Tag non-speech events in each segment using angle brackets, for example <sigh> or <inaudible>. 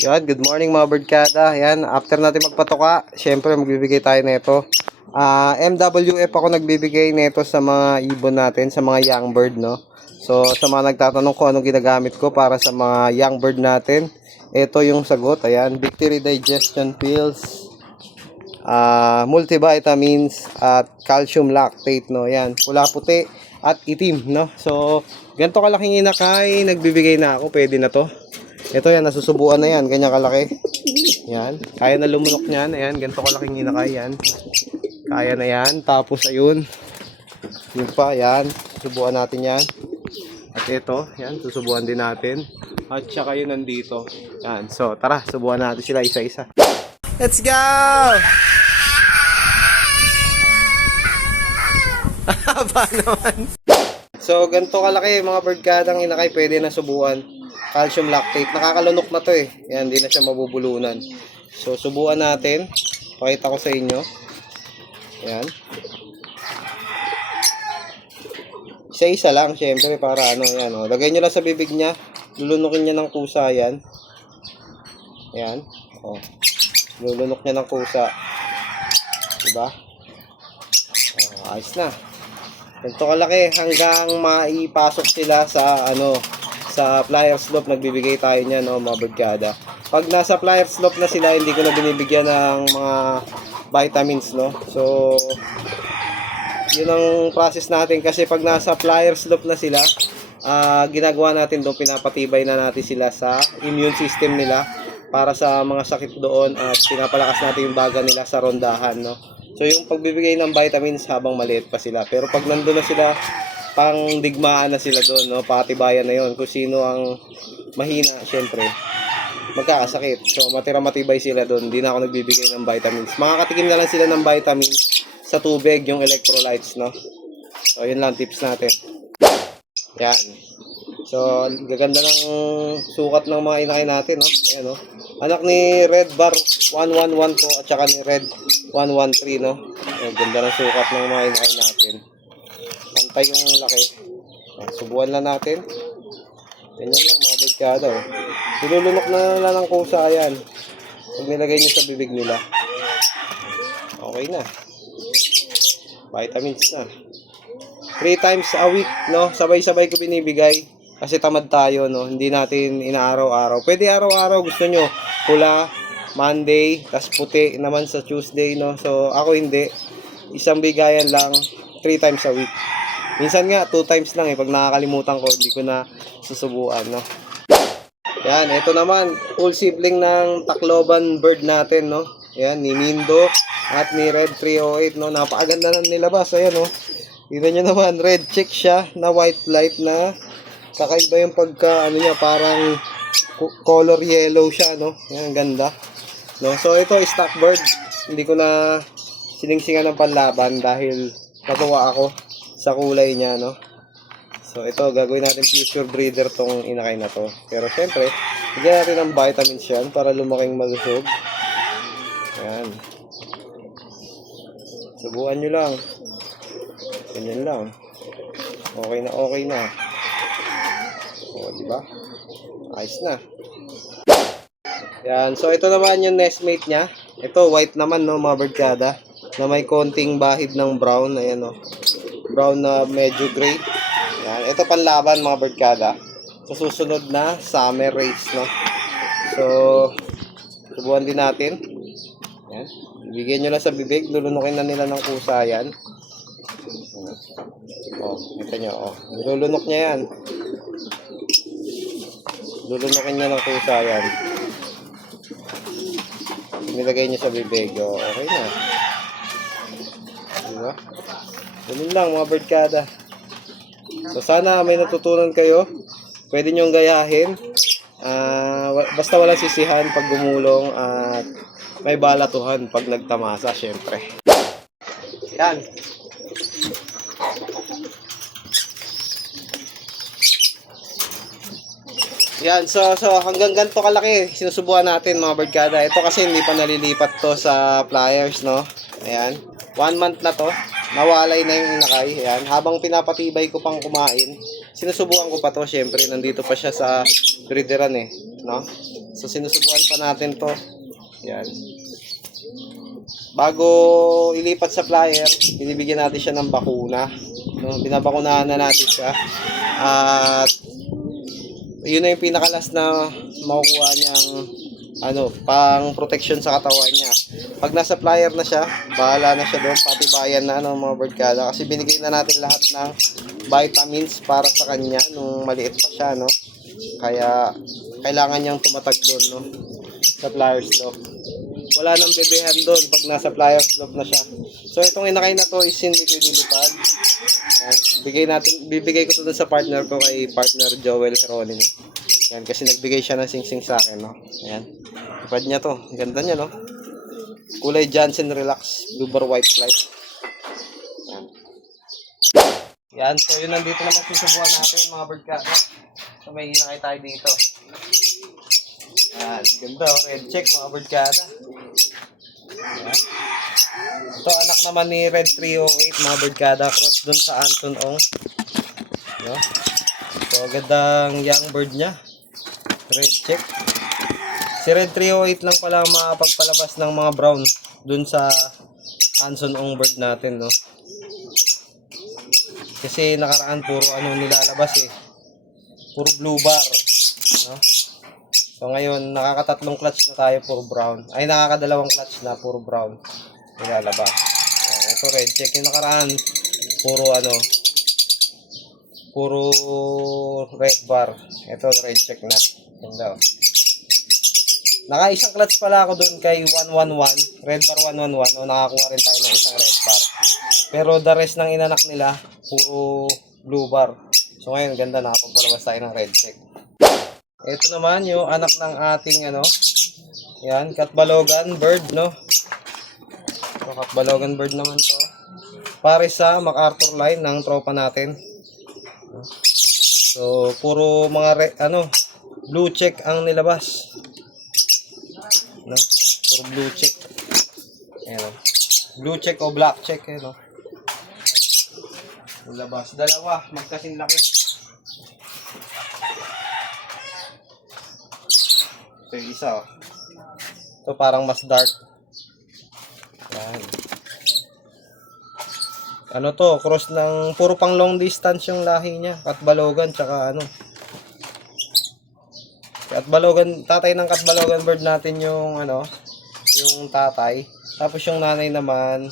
Yan, good morning mga birdkada. Yan, after natin magpatoka, syempre magbibigay tayo nito. Ah, MWF ako nagbibigay nito sa mga ibon natin, sa mga young bird, no? So, sa mga nagtatanong ko anong ginagamit ko para sa mga young bird natin, ito yung sagot. Ayan, Victory Digestion Pills, ah, multivitamins, at calcium lactate, no? Yan, pula puti at itim, no? So, ganito kalaking inakay, nagbibigay na ako, pwede na to. Ito yan, nasusubuan na yan, ganyan kalaki. Yan, kaya na lumunok niyan, ayan, ganito kalaking inakay yan. Kaya na yan, tapos ayun, yun pa, yan, subuan natin yan. At ito, yan, susubuan din natin. At saka yun nandito. Yan, so tara, subuan natin sila isa-isa. Let's go! <laughs> Haba naman. So, ganito kalaki mga birdgadang inakay, pwede na subuan. Calcium lactate. Nakakalunok na to eh. Yan, hindi na siya mabubulunan. So, subuan natin. Pakita ko sa inyo. Yan. Isa-isa lang, syempre, para ano, yan, oh. Lagay nyo lang sa bibig niya. Lulunukin niya ng kusa, yan. Yan. Oh. Lulunok niya ng kusa. Diba? Oh, ayos na. Ganito kalaki hanggang maipasok sila sa ano sa flyer slope nagbibigay tayo niyan no mga barkada. Pag nasa flyer slope na sila hindi ko na binibigyan ng mga vitamins no. So yun ang process natin kasi pag nasa flyer slope na sila ah, ginagawa natin doon pinapatibay na natin sila sa immune system nila para sa mga sakit doon at pinapalakas natin yung baga nila sa rondahan no. So yung pagbibigay ng vitamins habang maliit pa sila. Pero pag nandun na sila, pang digmaan na sila doon, no? Patibayan na yon Kung sino ang mahina, syempre, magkakasakit. So matira matibay sila doon. Hindi na ako nagbibigay ng vitamins. Makakatikim na lang sila ng vitamins sa tubig, yung electrolytes, no? So yun lang tips natin. Yan. So, gaganda ng sukat ng mga inakay natin, no? Ayan, no? Anak ni Red Bar 1112 at saka ni Red 113, no? Ayan, ganda ng sukat ng mga inakay natin. Pantay yung laki. Subuan lang natin. Ganyan lang, mga bigkada, oh. Sinulunok na lang ng kusa, ayan. Pag nilagay nyo sa bibig nila. Okay na. Vitamins na. Three times a week, no? Sabay-sabay ko binibigay. Kasi tamad tayo, no? Hindi natin inaaraw-araw. Pwede araw-araw, gusto nyo. Pula, Monday, tas puti naman sa Tuesday, no? So, ako hindi. Isang bigayan lang, three times a week. Minsan nga, two times lang eh. Pag nakakalimutan ko, hindi ko na susubuan, no? Yan, ito naman, full sibling ng Tacloban bird natin, no? Yan, ni Mindo at ni Red 308, no? Napakaganda na nilabas, ayan, no? Tignan nyo naman, red check siya na white light na kakaiba yung pagka, ano niya, parang co- color yellow siya, no? Yan, ganda. No? So, ito, stock bird. Hindi ko na siningsingan ng panlaban dahil natuwa ako sa kulay niya, no? So, ito, gagawin natin future breeder tong inakay na to. Pero, syempre, bigyan natin ng vitamins yan para lumaking malusog. Ayan. Subukan nyo lang. Ganyan lang. Okay na, okay na. O, di ba? Ayos na. Yan. So, ito naman yung nestmate niya. Ito, white naman, no, mga birdkada. Na may konting bahid ng brown. Ayan, no. Brown na medyo gray. Yan. Ito panlaban, mga birdkada. Sa susunod na summer race, no. So, subukan din natin. Yan. Bigyan nyo lang sa bibig. Lulunukin na nila ng kusa yan. Oh, kita nyo, oh. Nilulunok niya yan. Lulunukin niya ng kusa yan. Nilagay niya sa bibig, oh. Okay na. Diba? Ganun lang, mga birdkada. So, sana may natutunan kayo. Pwede nyong gayahin. Ah, wa- basta walang sisihan pag gumulong at may balatuhan pag nagtamasa, syempre. Yan. Yan, so, so hanggang ganito kalaki, sinusubukan natin mga birdkada. Ito kasi hindi pa nalilipat to sa pliers, no? Ayan. One month na to. Nawalay na yung inakay. Ayan. Habang pinapatibay ko pang kumain, sinusubukan ko pa to, syempre. Nandito pa siya sa breederan eh. No? So, sinusubukan pa natin to. Yan. Bago ilipat sa flyer, binibigyan natin siya ng bakuna. No? Binabakunahan na natin siya. At yun na yung pinakalas na makukuha niyang ano, pang protection sa katawan niya. Pag nasa flyer na siya, bahala na siya doon, pati bayan na ano, mga birdkada. Kasi binigay na natin lahat ng vitamins para sa kanya nung maliit pa siya, no? Kaya, kailangan niyang tumatag doon, no? Sa flyer slope. Wala nang bebehan doon pag nasa flyer slope na siya. So, itong inakay na to is hindi ko ililipad. Bigay natin, bibigay ko to sa partner ko kay partner Joel Heronimo. Yan, kasi nagbigay siya ng sing-sing sa akin, no? Ayan. Ipad niya to. Ganda niya, no? Kulay Johnson Relax. Blue bar white light. Yan. Yan, so yun nandito naman susubukan natin mga bird cat. So may inakay tayo dito. Yan, ganda oh. Red check mga bird cat. Yan. Ito anak naman ni Red 308 mga cat. Cross dun sa Anton Ong. No? So gandang young bird niya. Red check. Si Red 308 lang pala makapagpalabas ng mga brown dun sa Anson Ong bird natin, no? Kasi nakaraan puro ano nilalabas eh. Puro blue bar, no? So ngayon, nakakatatlong clutch na tayo puro brown. Ay, nakakadalawang clutch na puro brown nilalabas. Ayan, ito red check yung nakaraan. Puro ano, puro red bar. Ito red check na. Ganda. Naka isang clutch pala ako doon kay 111, red bar 111, o nakakuha rin tayo ng isang red bar. Pero the rest ng inanak nila, puro blue bar. So ngayon, ganda, nakapagpalabas tayo ng red check. Ito naman yung anak ng ating ano, yan, katbalogan bird, no? So, katbalogan bird naman to. Pare sa MacArthur line ng tropa natin. So, puro mga, re- ano, blue check ang nilabas no? Puro blue check. Ayan. Blue check o black check, eh, no? Yung labas. Dalawa, magkasing laki. Ito yung isa, oh. Ito parang mas dark. Ayan. Ano to, cross ng puro pang long distance yung lahi niya. Katbalogan, tsaka ano. Katbalogan, tatay ng katbalogan bird natin yung ano, yung tatay. Tapos yung nanay naman,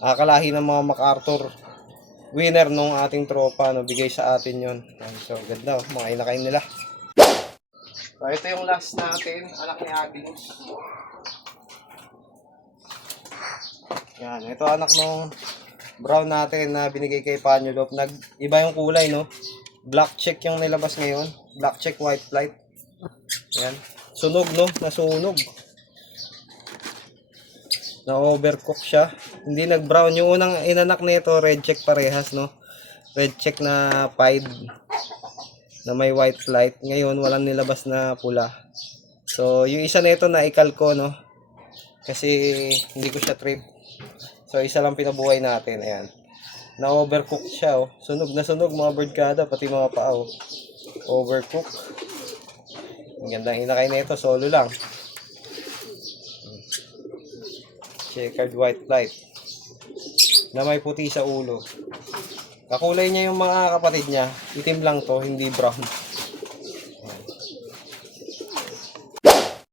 akalahi ng mga MacArthur. Winner nung ating tropa, no, bigay sa atin yon. So, ganda, mga inakain nila. So, ito yung last natin, anak ni Agnes. Yan, ito anak nung brown natin na binigay kay Panyolop. Nag, iba yung kulay, no? Black check yung nilabas ngayon. Black check, white flight. Yan. Sunog, no? Nasunog. Na-overcook siya. Hindi nag-brown. Yung unang inanak nito, red check parehas, no? Red check na pied na may white flight. Ngayon, walang nilabas na pula. So, yung isa nito na ikal ko, no? Kasi hindi ko siya trip. So, isa lang pinabuhay natin. Ayan. Na-overcook siya, oh. Sunog na sunog, mga birdkada, pati mga paa, oh. Overcook. Ang gandang inakay na ito, solo lang. Checkered white light. Na may puti sa ulo. Kakulay niya yung mga kapatid niya. Itim lang to, hindi brown.